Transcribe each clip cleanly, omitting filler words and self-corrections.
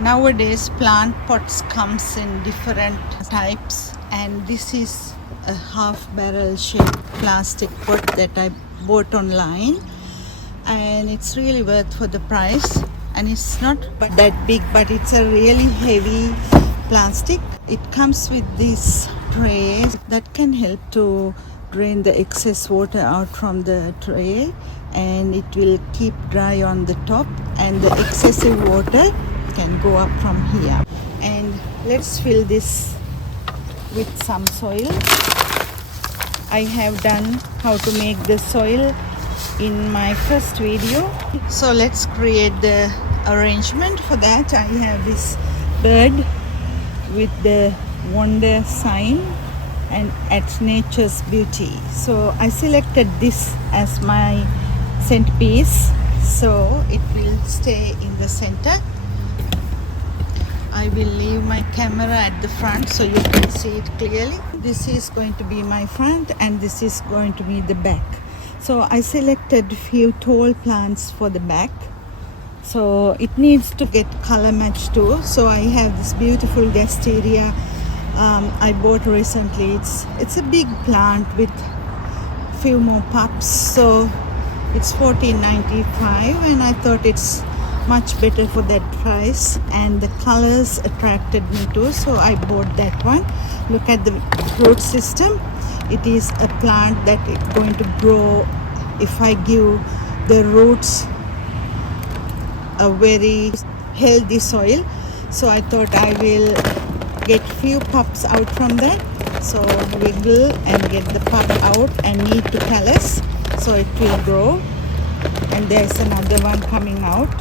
Nowadays plant pots comes in different types, and this is a half barrel shaped plastic pot that I bought online, and it's really worth for the price. And it's not that big, but it's a really heavy plastic. It comes with this tray that can help to drain the excess water out from the tray, and it will keep dry on the top, and the excessive water can go up from here. And let's fill this with some soil. I have done how to make the soil in my first video, so let's create the arrangement. For that I have this bird with the wonder sign and at nature's beauty, so I selected this as my centerpiece, so it will stay in the center. I will leave my camera at the front so you can see it clearly. This is going to be my front and this is going to be the back. So I selected few tall plants for the back, so it needs to get color match too. So I have this beautiful Gasteria I bought recently. It's a big plant with few more pups, so it's $14.95, and I thought it's much better for that price, and the colors attracted me too, so I bought that one. Look at the root system. It is a plant that is going to grow if I give the roots a very healthy soil. So I thought I will get few pups out from that, so wiggle and get the pup out and need to callus, so it will grow. And there's another one coming out,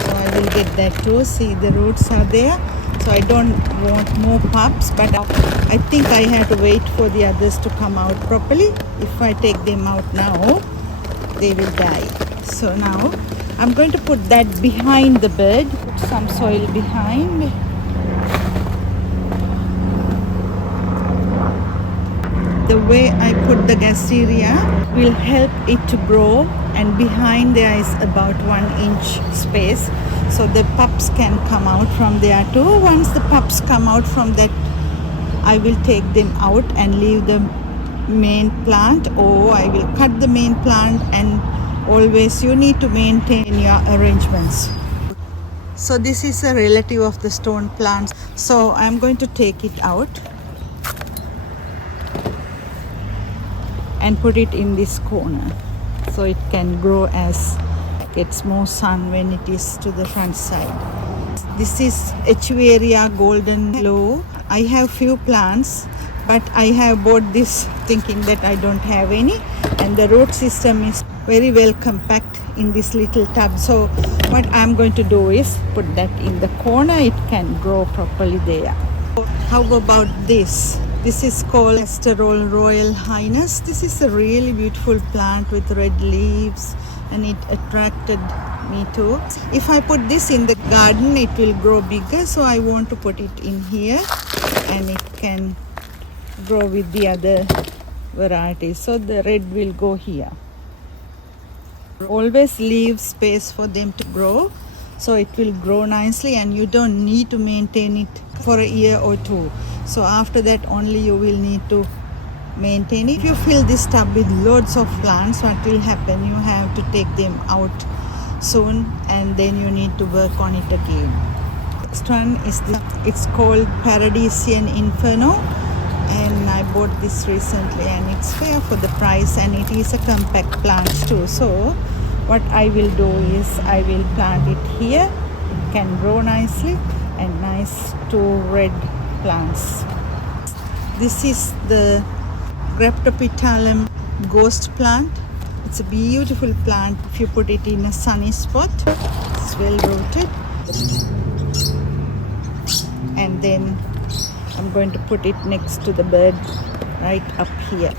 so I will get that too. See, the roots are there, so I don't want more pups, but I think I have to wait for the others to come out properly. If I take them out now, they will die. So now I'm going to put that behind the bed, put some soil behind. The way I put the Gasteria will help it to grow, and behind there is about 1 inch space, so the pups can come out from there too. Once the pups come out from that, I will take them out and leave the main plant, or I will cut the main plant, and always you need to maintain your arrangements. So this is a relative of the stone plants, so I'm going to take it out and put it in this corner, so it can grow as gets more sun when it is to the front side. This is Echeveria golden glow. I have few plants, but I have bought this thinking that I don't have any, and the root system is very well compact in this little tub. So what I'm going to do is put that in the corner. It can grow properly there. How about this? This is called Esterol Royal Highness. This is a really beautiful plant with red leaves, and it attracted me too. If I put this in the garden, it will grow bigger, so I want to put it in here, and it can grow with the other varieties. So the red will go here. Always leave space for them to grow, so it will grow nicely, and you don't need to maintain it for a year or two. So after that only you will need to maintain it. If you fill this tub with loads of plants, what will happen? You have to take them out soon, and then you need to work on it again. Next one is this. It's called Paradisian Inferno, and I bought this recently, and it's fair for the price, and it is a compact plant too. So what I will do is I will plant it here. It can grow nicely, and nice 2 red plants. This is the Greptopitalum ghost plant. It's a beautiful plant if you put it in a sunny spot. It's well rooted. And then I'm going to put it next to the bed right up here.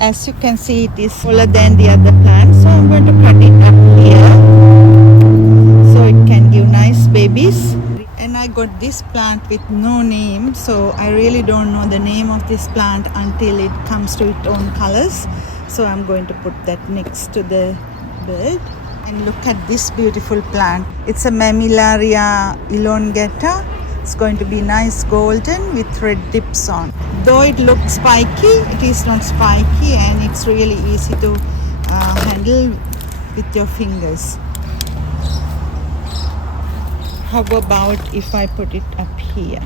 As you can see, it is taller than the other plants, so I'm going to cut it up here so it can give nice babies. And I got this plant with no name, so I really don't know the name of this plant until it comes to its own colors. So I'm going to put that next to the bed. And look at this beautiful plant. It's a Mamilaria Elongata. It's going to be nice golden with red tips on. Though it looks spiky, it is not spiky, and it's really easy to handle with your fingers. How about if I put it up here?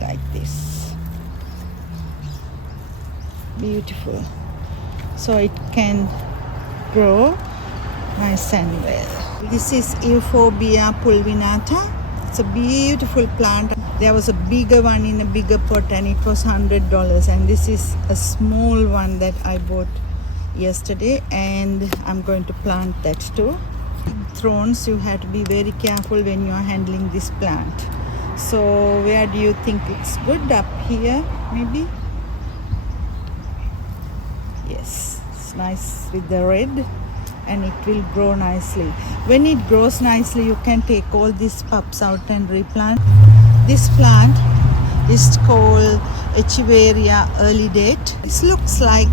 Like this. Beautiful. So it can grow nice and well. This is Ilostera Pulvinosa. It's a beautiful plant. There was a bigger one in a bigger pot and it was $100, and this is a small one that I bought yesterday, and I'm going to plant that too. Thorns, you have to be very careful when you are handling this plant. So where do you think it's good? Up here maybe? Yes, it's nice with the red, and it will grow nicely. When it grows nicely, you can take all these pups out and replant. This plant is called Echeveria early date. This looks like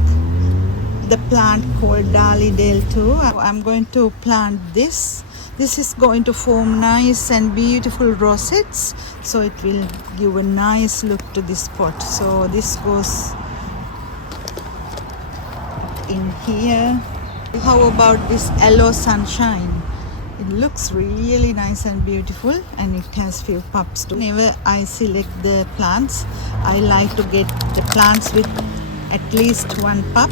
the plant called Dalidale too. I'm going to plant this. This is going to form nice and beautiful rosettes, so it will give a nice look to this pot. So this goes in here. How about this yellow sunshine? It looks really nice and beautiful, and it has few pups too. Whenever I select the plants, I like to get the plants with at least one pup,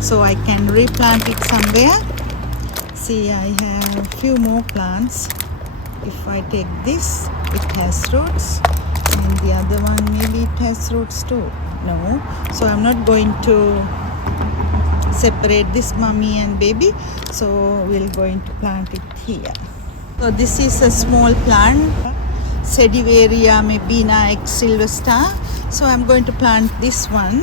so I can replant it somewhere. See, I have few more plants. If I take this, it has roots, and the other one maybe it has roots too. No, so I'm not going to separate this mommy and baby, so we're going to plant it here. So this is a small plant, Sedivaria Mebina ex silver star. So I'm going to plant this one.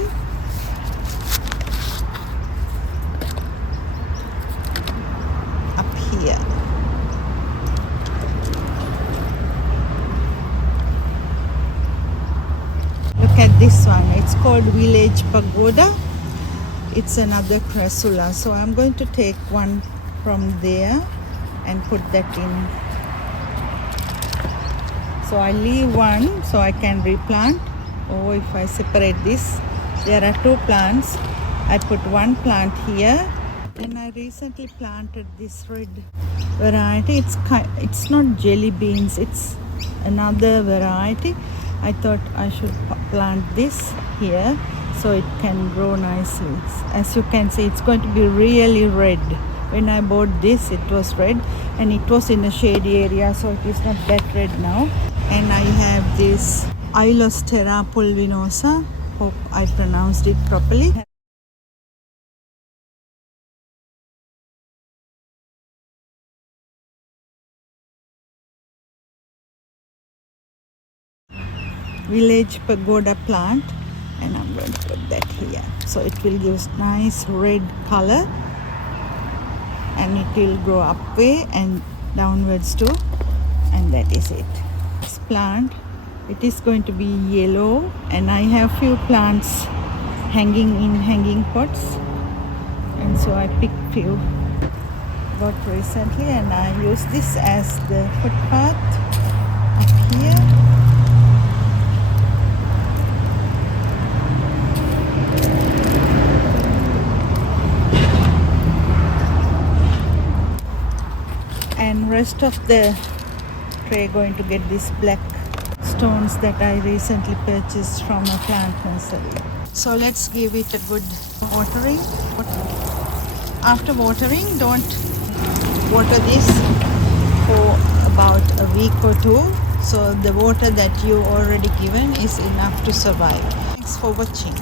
Up here. Look at this one. It's called Village Pagoda. It's another crassula. So I'm going to take one from there and put that in. So I leave one so I can replant. Or if I separate this, there are two plants. I put one plant here, and I recently planted this red variety. It's not jelly beans, it's another variety. I thought I should plant this here so it can grow nicely. As you can see, it's going to be really red. When I bought this, it was red, and it was in a shady area, so it is not that red now. And I have this Ilostera Pulvinosa. Hope I pronounced it properly. Village Pagoda plant, and I'm going to put that here. So it will give nice red color, and it will grow upway and downwards too, and that is it. This plant, it is going to be yellow, and I have few plants hanging in hanging pots, and so I picked few got recently, and I use this as the footpath up here. And rest of the tray going to get these black stones that I recently purchased from a plant nursery. So let's give it a good watering. After watering, don't water this for about a week or two. So the water that you already given is enough to survive. Thanks for watching.